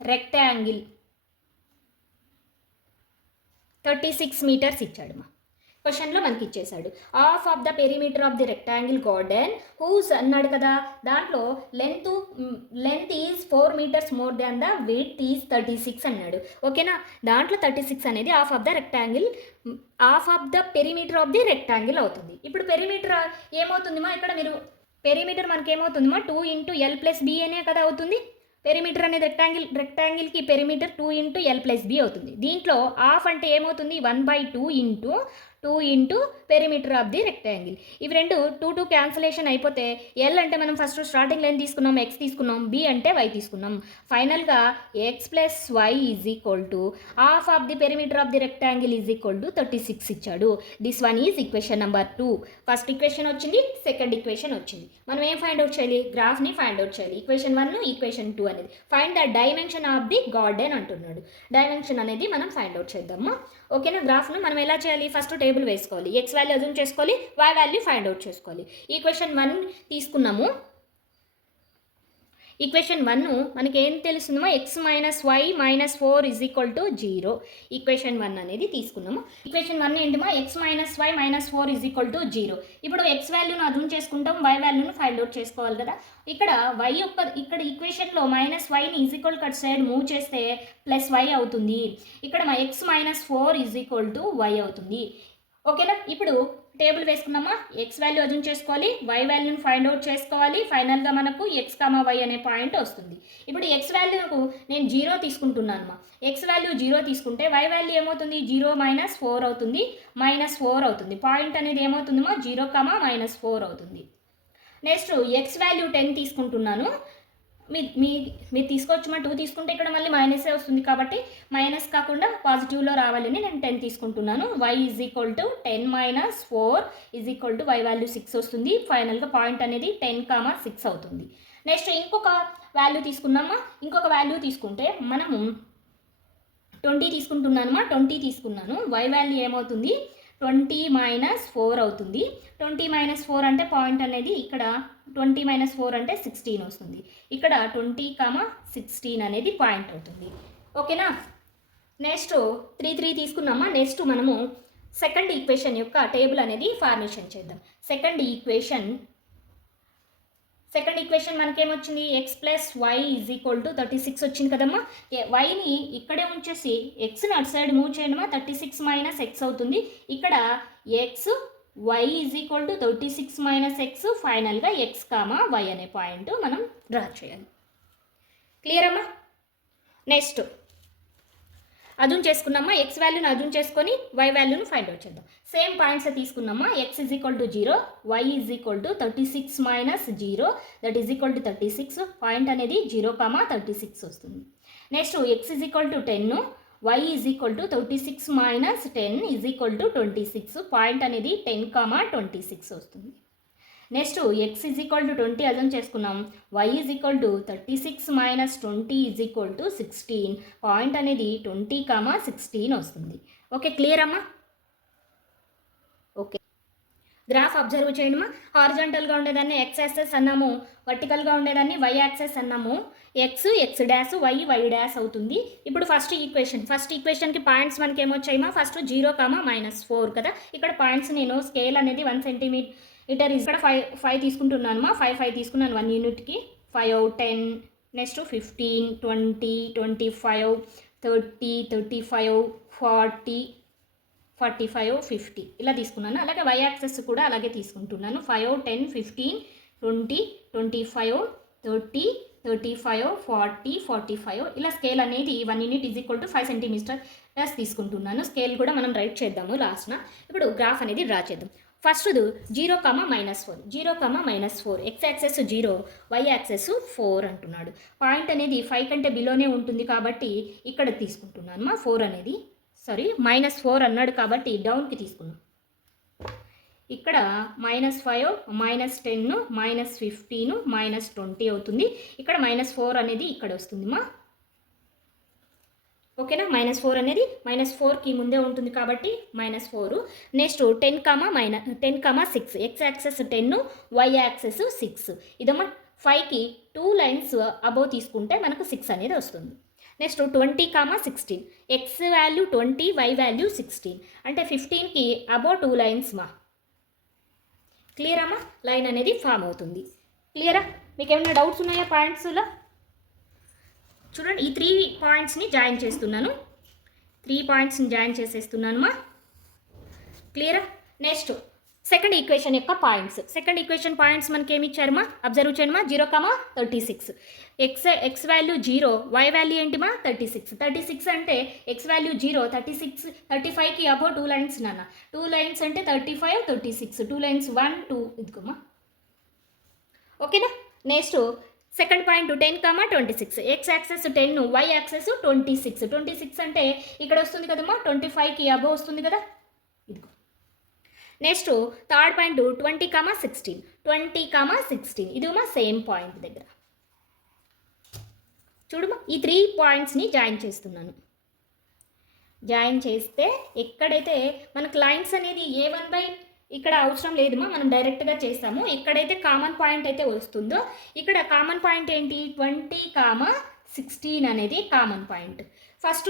rectangle 36 metres ఇచ్చాడు మా క్వశ్చన్లో మనకి ఇచ్చేసాడు. Half of the perimeter of the rectangle garden whose అన్నాడు కదా, దాంట్లో length is 4 metres more than the width is 36 అన్నాడు. ఓకేనా, దాంట్లో 36 అనేది half of the perimeter of the rectangle అవుతుంది. ఇప్పుడు పెరిమీటర్ ఏమవుతుంది మా, ఇక్కడ మీరు పెరిమీటర్ మనకి ఏమవుతుంది మా, 2 × l + b అనే కదా అవుతుంది. పెరిమీటర్ అనేది రెక్టాంగిల్కి పెరిమీటర్ 2 × l + b అవుతుంది. దీంట్లో హాఫ్ అంటే ఏమవుతుంది, 1/2 × పెరిమీటర్ ఆఫ్ ది రెక్టాంగిల్. ఇవి రెండు 2 క్యాన్సిలేషన్ అయిపోతే ఎల్ అంటే మనం ఫస్ట్ స్టార్టింగ్ లైన్ తీసుకున్నాం, ఎక్స్ తీసుకున్నాం, బి అంటే వై తీసుకున్నాం. ఫైనల్గా x plus y is equal to half of the perimeter of the rectangle is equal to 36 ఇచ్చాడు. This one is equation number 2. First equation వచ్చింది, సెకండ్ ఈక్వేషన్ వచ్చింది. మనం ఏం ఫైండ్ అవుట్ చేయాలి, గ్రాఫ్ని ఫైండ్ అవుట్ చేయాలి. ఈక్వేషన్ 1, ఈక్వేషన్ 2 అనేది find the dimension of the garden అంటున్నాడు. డైమెన్షన్ అనేది మనం ఫైండ్ అవుట్ చేద్దామా. ఓకేనా, గ్రాఫ్ను మనం ఎలా చేయాలి, ఫస్ట్ టేబుల్ వేసుకోవాలి, ఎక్స్ వాల్యూ అజ్యూమ్ చేసుకోవాలి, వై వాల్యూ ఫైండ్ అవుట్ చేసుకోవాలి. ఈక్వేషన్ 1 తీసుకున్నాము. ఈక్వేషన్ 1 మనకి ఏం తెలుస్తుందో, x -y -4 is equal to 0. Equation 1 అనేది తీసుకున్నాము. ఈక్వేషన్ 1 ఏంటిమా, x -y -4 is equal to 0. ఇప్పుడు ఎక్స్ వాల్యూను అజ్యూమ్ చేసుకుంటాం, వై వాల్యూను ఫైండ్ అవుట్ చేసుకోవాలి కదా. ఇక్కడ ఇక్కడ ఈక్వేషన్లో -yని is equal cut side move చేస్తే +y అవుతుంది. ఇక్కడ X -4 is equal to y అవుతుంది. ఓకేనా, ఇప్పుడు టేబుల్ వేసుకున్నామా, ఎక్స్ వాల్యూ అజ్యూమ్ చేసుకోవాలి, వై వాల్యూని ఫైండ్ అవుట్ చేసుకోవాలి. ఫైనల్గా మనకు x, y అనే పాయింట్ వస్తుంది. ఇప్పుడు ఎక్స్ వాల్యూకు నేను 0 తీసుకుంటున్నాను. ఎక్స్ వాల్యూ 0 తీసుకుంటే వై వాల్యూ ఏమవుతుంది, 0 - 4 అవుతుంది, -4 అవుతుంది. పాయింట్ అనేది ఏమవుతుందమ్మా, 0, -4 అవుతుంది. నెక్స్ట్ ఎక్స్ వాల్యూ 10 తీసుకుంటున్నాను. మీరు తీసుకోవచ్చు మా, 2 తీసుకుంటే ఇక్కడ మళ్ళీ మైనసే వస్తుంది కాబట్టి మైనస్ కాకుండా పాజిటివ్లో రావాలని నేను 10 తీసుకుంటున్నాను. y is equal to 10 - 4 is equal to y value 6 వస్తుంది. ఫైనల్గా పాయింట్ అనేది 10, 6 అవుతుంది. నెక్స్ట్ ఇంకొక వాల్యూ తీసుకున్నామా, ఇంకొక వాల్యూ తీసుకుంటే మనము 20 తీసుకుంటున్నానమ్మా, 20 తీసుకున్నాను. y వాల్యూ ఏమవుతుంది, 20 - 4 అవుతుంది. 20 - 4 అంటే పాయింట్ అనేది ఇక్కడ 20 - 4 అంటే 16 వస్తుంది. ఇక్కడ 20, 16 అనేది పాయింట్ అవుతుంది. ఓకేనా, నెక్స్ట్ 3 తీసుకున్నామా. నెక్స్ట్ మనము సెకండ్ ఈక్వేషన్ యొక్క టేబుల్ అనేది ఫార్మేషన్ చేద్దాం. సెకండ్ ఈక్వేషన్ మనకేమొచ్చింది, x plus y is equal to 36 వచ్చింది కదమ్మా. వైని ఇక్కడే ఉంచేసి ఎక్స్ని అటు సైడ్ మూవ్ చేయడమా, 36 - x అవుతుంది. ఇక్కడ x y is equal to 36 - x. ఫైనల్గా ఎక్స్, వై అనే పాయింట్ మనం డ్రా చేయాలి. క్లియర్ అమ్మా. నెక్స్ట్ అజ్యూమ్ చేసుకున్నామా, ఎక్స్ వాల్యూని అజ్యూమ్ చేసుకొని వై వాల్యూను ఫైండ్ అవుట్ చేద్దాం. సేమ్ పాయింట్స్ తీసుకున్నామా, x is equal to 0, y is equal to 36 - 0 that is equal to 36. Point అనేది 0, 36 వస్తుంది. Next x is equal to 10, y is equal to 36 - 10 is equal to 26. Point అనేది 10, 26 వస్తుంది. Next x is equal to 20 assume చేసుకున్నాం, y is equal to 36 - 20 is equal to 16. Point అనేది 20, 16 వస్తుంది. Okay, clear అమ్మా. Okay, graph observe చేయడమా. హారిజాంటల్గా ఉండేదాన్ని x axis అన్నాము, వర్టికల్గా ఉండేదాన్ని వై యాక్సెస్ అన్నాము. X x dash y y dash అవుతుంది. ఇప్పుడు ఫస్ట్ ఈక్వేషన్కి పాయింట్స్ మనకి ఏమొచ్చాయమా, ఫస్ట్ 0, -4 కదా. ఇక్కడ పాయింట్స్ నేను స్కేల్ అనేది 1 సెంటీమీటర్ ఇక్కడ 5 తీసుకుంటున్నాను. 5 తీసుకున్నాను 1 యూనిట్కి. 5, 10, నెక్స్ట్ 15, 20, 25, 30, 35, 40, 45, 50 ఇలా తీసుకున్నాను. అలాగే వై యాక్సెస్ కూడా అలాగే తీసుకుంటున్నాను. 5, 10, 15, 20, 25, 30, 35, 40, 45 ఇలా స్కేల్ అనేది 1 యూనిట్ = 5 సెంటీమీటర్స్ తీసుకుంటున్నాను. స్కేల్ కూడా మనం రైట్ చేద్దాము లాస్ట్న. ఇప్పుడు గ్రాఫ్ అనేది డ్రా చేద్దాం. First 0, -4, 0, -4, x axis 0, y axis 4 అంటున్నాడు. పాయింట్ అనేది 5 కంటే బిలోనే ఉంటుంది కాబట్టి ఇక్కడ తీసుకుంటున్నాను. 4 అనేది -4 అన్నాడు కాబట్టి డౌన్కి తీసుకున్నాం. ఇక్కడ -5, -10, -15, -20 అవుతుంది. ఇక్కడ -4 అనేది ఇక్కడ వస్తుంది ఓకేనా. -4 అనేది -4కి ముందే ఉంటుంది కాబట్టి -4. Next 10, 6, x axis 10, y axis 6. ఇదమ్మా 5కి 2 లైన్స్ అబోవ్ తీసుకుంటే మనకు 6 అనేది వస్తుంది. Next 20, 16, x value 20, y value 16 అంటే 15కి అబోవ్ 2 లైన్స్ క్లియర్ అమ్మా. లైన్ అనేది ఫామ్ అవుతుంది. క్లియరా? మీకు ఏమైనా డౌట్స్ ఉన్నాయా పాయింట్స్లో? చూడండి, ఈ 3 పాయింట్స్ని జాయిన్ చేస్తున్నాను. 3 పాయింట్స్ని జాయిన్ చేసేస్తున్నాను క్లియరా? నెక్స్ట్ సెకండ్ ఈక్వేషన్ యొక్క పాయింట్స్. సెకండ్ ఈక్వేషన్ పాయింట్స్ మనకి ఏమి ఇచ్చారమ్మా, అబ్జర్వ్ చేయండి. 0, 36, ఎక్స్ వాల్యూ 0, వై వాల్యూ ఏంటిమా 36. 36 అంటే ఎక్స్ వాల్యూ 0, 36, 35కి అబౌవ్ 2 లైన్స్ నాన్న. 2 లైన్స్ అంటే 35, 36, 2 లైన్స్ 1, 2 ఇదిగోమ్మా. ఓకేనా. Next second point 10, 26, x axis 10, y axis 26. 26 అంటే ఇక్కడ వస్తుంది కదమ్మా, 25కి అబౌవ్ వస్తుంది కదా, ఇదిగో. నెక్స్ట్ థర్డ్ పాయింట్ 20, 16, 20, 16 ఇదిగోమా సేమ్ పాయింట్ దగ్గర. చూడమ్మా, ఈ 3 పాయింట్స్ని జాయిన్ చేస్తున్నాను. జాయిన్ చేస్తే ఎక్కడైతే మనకు లైన్స్ అనేది A1 ఇక్కడ అవసరం లేదుమా, మనం డైరెక్ట్గా చేస్తాము. ఎక్కడైతే కామన్ పాయింట్ అయితే వస్తుందో ఇక్కడ కామన్ పాయింట్ ఏంటి, 20, 16 అనేది common point. First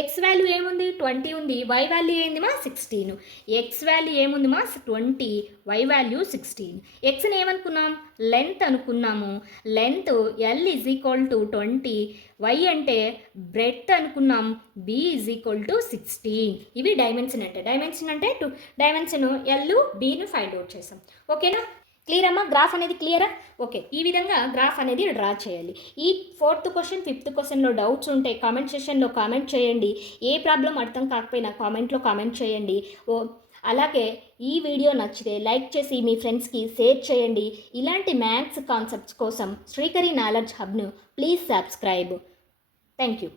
x value ఏముంది 20 ఉంది, వై వాల్యూ ఏందిమా 16. ఎక్స్ వాల్యూ ఏముందిమా 20, వై వాల్యూ 16. ఎక్స్ని ఏమనుకున్నాం, లెంత్ అనుకున్నాము. లెంత్ L = 20, వై అంటే బ్రెడ్త్ అనుకున్నాం, B = 16. ఇవి డైమెన్షన్ అంటే. డైమెన్షన్ అంటే డైమెన్షన్ L, Bను ఫైండ్ అవుట్ చేసాం. ఓకేనా. క్లియర్ అమ్మా. గ్రాఫ్ అనేది క్లియరా? ఓకే, ఈ విధంగా గ్రాఫ్ అనేది డ్రా చేయాలి. ఈ 4th క్వశ్చన్ 5th క్వశ్చన్లో డౌట్స్ ఉంటే కామెంట్ సెషన్లో కామెంట్ చేయండి. ఏ ప్రాబ్లం అర్థం కాకపోయినా కామెంట్లో కామెంట్ చేయండి. అలాగే ఈ వీడియో నచ్చితే లైక్ చేసి మీ ఫ్రెండ్స్కి షేర్ చేయండి. ఇలాంటి మ్యాథ్స్ కాన్సెప్ట్స్ కోసం శ్రీకరి నాలెడ్జ్ హబ్ను ప్లీజ్ సబ్స్క్రైబ్. Thank you.